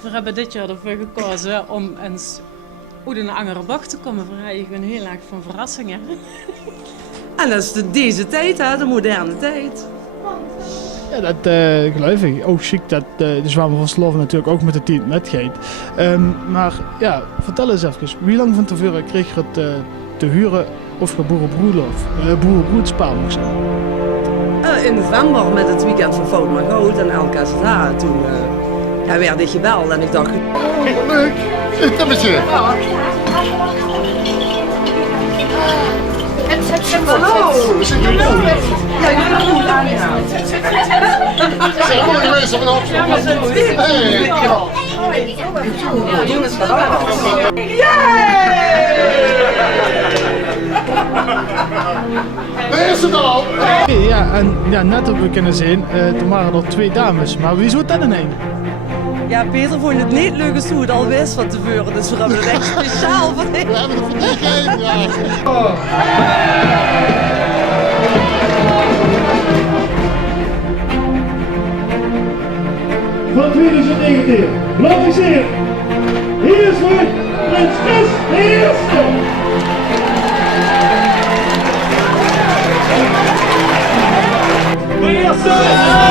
we hebben dit jaar ervoor gekozen om eens uit een Angerbach te komen. We hebben gewoon heel erg van verrassingen. En dat is deze tijd, hè, de moderne tijd. Ja, dat geloof ik. Ook chic dat de Zwamen van Sloven natuurlijk ook met de tijd metgeet. Maar ja, vertel eens even, wie lang van tevoren kreeg je het te huren of je boerenbroedspaal mag zijn? In november met het weekend van Fout maar Goud en LKZH. Toen werd ik gebeld en ik dacht... Leuk, zit met je. Hallo, we zitten hier. Ja, je bent goed aangehaald. Zeg, mooie mensen van Amsterdam. Hey. Ja, jongens, van Daar is het al. Ja, en ja, net hebben we kunnen zien, er waren er 2 dames. Maar wie zou dat dan een? Ja, Peter vond het niet leuk als hij het al wist van tevoren. Dus we hebben het echt speciaal voor hem. We hebben het voor die gegeven. Van 2019. Lanceer. Hier is voor Prinses de Eerste. De Eerste.